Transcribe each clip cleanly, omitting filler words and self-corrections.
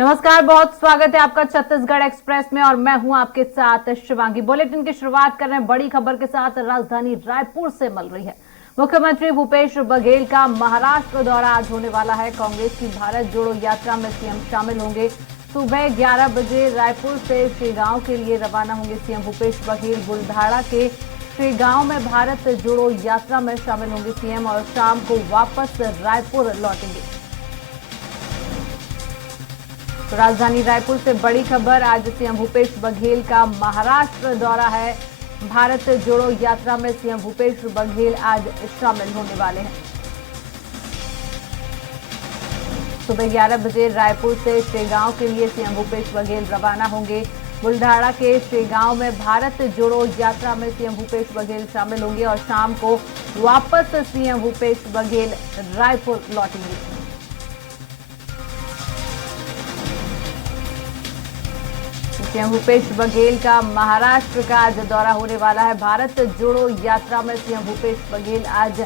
नमस्कार, बहुत स्वागत है आपका छत्तीसगढ़ एक्सप्रेस में और मैं हूं आपके साथ शिवांगी। बुलेटिन की शुरुआत कर रहे हैं बड़ी खबर के साथ। राजधानी रायपुर से मिल रही है। मुख्यमंत्री भूपेश बघेल का महाराष्ट्र दौरा आज होने वाला है। कांग्रेस की भारत जोड़ो यात्रा में सीएम शामिल होंगे। सुबह 11 बजे रायपुर से श्रीगांव के लिए रवाना होंगे सीएम भूपेश बघेल। बुल्ढाड़ा के श्रीगांव में भारत जोड़ो यात्रा में शामिल होंगे सीएम और शाम को वापस रायपुर लौटेंगे। तो राजधानी रायपुर से बड़ी खबर, आज सीएम भूपेश बघेल का महाराष्ट्र दौरा है। भारत जोड़ो यात्रा में सीएम भूपेश बघेल आज शामिल होने वाले हैं। सुबह 11 बजे रायपुर से श्रीगांव के लिए सीएम भूपेश बघेल रवाना होंगे। बुल्ढाड़ा के श्रीगांव में भारत जोड़ो यात्रा में सीएम भूपेश बघेल शामिल होंगे और शाम को वापस सीएम भूपेश बघेल रायपुर लौटेंगे। सीएम भूपेश बघेल का महाराष्ट्र का आज दौरा होने वाला है। भारत जोड़ो यात्रा में सीएम भूपेश बघेल आज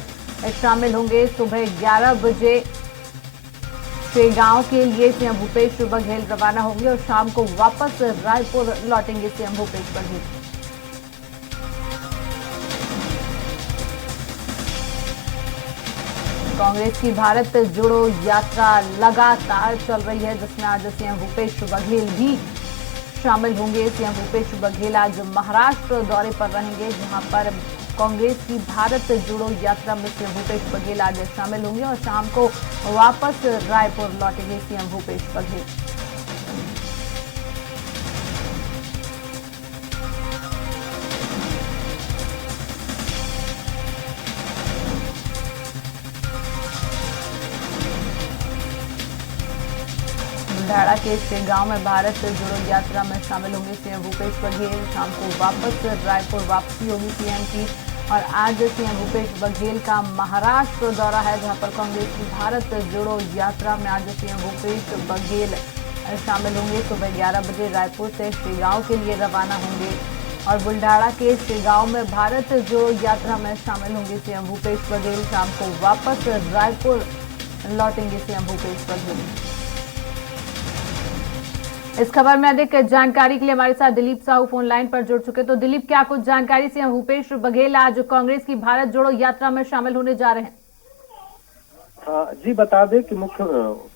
शामिल होंगे। सुबह 11 बजे श्रीगांव के लिए सीएम भूपेश बघेल रवाना होंगे और शाम को वापस रायपुर लौटेंगे सीएम भूपेश बघेल। कांग्रेस की भारत जोड़ो यात्रा लगातार चल रही है, जिसमें आज सीएम भूपेश बघेल भी शामिल होंगे। सीएम भूपेश बघेल आज महाराष्ट्र दौरे पर रहेंगे, जहां पर कांग्रेस की भारत जोड़ो यात्रा में सीएम भूपेश बघेल आज शामिल होंगे और शाम को वापस रायपुर लौटेंगे सीएम भूपेश बघेल। बुल्ढाड़ा के श्रीगांव में भारत जोड़ो यात्रा में शामिल होंगे सीएम भूपेश बघेल। शाम को वापस रायपुर वापसी होगी सीएम की। और आज सीएम भूपेश बघेल का महाराष्ट्र दौरा है, जहां पर कांग्रेस की भारत जोड़ो यात्रा में आज सीएम भूपेश बघेल शामिल होंगे। सुबह 11 बजे रायपुर से श्रीगांव के लिए रवाना होंगे और बुल्ढाड़ा के श्रीगांव में भारत जोड़ो यात्रा में शामिल होंगे सीएम भूपेश बघेल। शाम को वापस रायपुर लौटेंगे सीएम भूपेश बघेल। इस खबर में अधिक जानकारी के लिए हमारे साथ दिलीप साहू फोन लाइन पर जुड़ चुके। तो दिलीप, क्या कुछ जानकारी? सीएम भूपेश बघेल आज कांग्रेस की भारत जोड़ो यात्रा में शामिल होने जा रहे हैं। जी बता दें कि मुख्य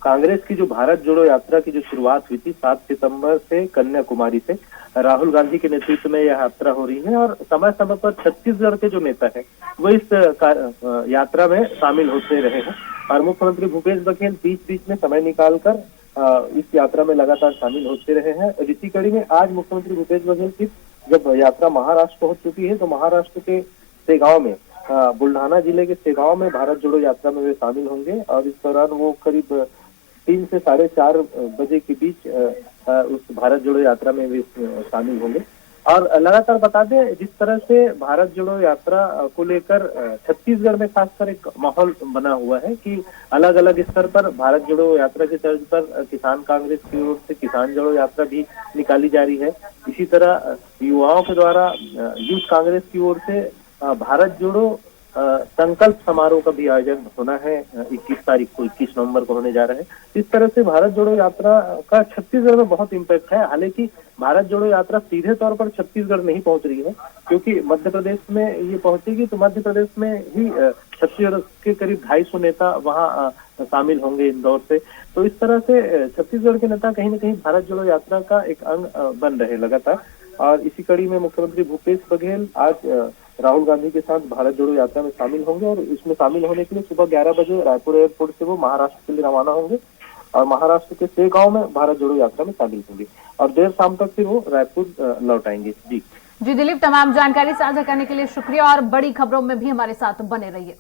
कांग्रेस की जो भारत जोड़ो यात्रा की जो शुरुआत हुई थी 7 सितंबर से कन्याकुमारी से राहुल गांधी के नेतृत्व में यह यात्रा हो रही है और समय समय पर छत्तीसगढ़ के जो नेता है वो इस यात्रा में शामिल होते रहे हैं और मुख्यमंत्री भूपेश बघेल बीच बीच में समय निकालकर इस यात्रा में लगातार शामिल होते रहे हैं। इसी कड़ी में आज मुख्यमंत्री भूपेश बघेल की जब यात्रा महाराष्ट्र पहुंच चुकी है तो महाराष्ट्र के शेगांव में बुल्ढाना जिले के शेगांव में भारत जोड़ो यात्रा में वे शामिल होंगे और इस दौरान वो करीब 3 से 4:30 बजे के बीच उस भारत जोड़ो यात्रा में वे शामिल होंगे। और लगातार बता दें, जिस तरह से भारत जोड़ो यात्रा को लेकर छत्तीसगढ़ में खासकर एक माहौल बना हुआ है कि अलग अलग स्तर पर भारत जोड़ो यात्रा के तर्ज पर किसान कांग्रेस की ओर से किसान जोड़ो यात्रा भी निकाली जा रही है। इसी तरह युवाओं के द्वारा यूथ कांग्रेस की ओर से भारत जोड़ो संकल्प समारोह का भी आयोजन होना है। 21 तारीख को 21 नवंबर को होने जा रहा है। इस तरह से भारत जोड़ो यात्रा का छत्तीसगढ़ में बहुत इम्पैक्ट है। हालांकि भारत जोड़ो यात्रा सीधे तौर पर छत्तीसगढ़ नहीं पहुंच रही है, क्योंकि मध्य प्रदेश में ये पहुंचेगी तो मध्य प्रदेश में ही छत्तीसगढ़ के करीब 250 नेता वहां शामिल होंगे इंदौर से। तो इस तरह से छत्तीसगढ़ के नेता कहीं न कहीं भारत जोड़ो यात्रा का एक अंग बन रहे लगातार। और इसी कड़ी में मुख्यमंत्री भूपेश बघेल आज राहुल गांधी के साथ भारत जोड़ो यात्रा में शामिल होंगे और इसमें शामिल होने के लिए सुबह 11 बजे रायपुर एयरपोर्ट से वो महाराष्ट्र के लिए रवाना होंगे और महाराष्ट्र के शेगांव में भारत जोड़ो यात्रा में शामिल होंगे और देर शाम तक फिर वो रायपुर लौट आएंगे। जी दिलीप, तमाम जानकारी साझा करने के लिए शुक्रिया और बड़ी खबरों में भी हमारे साथ बने रहिए।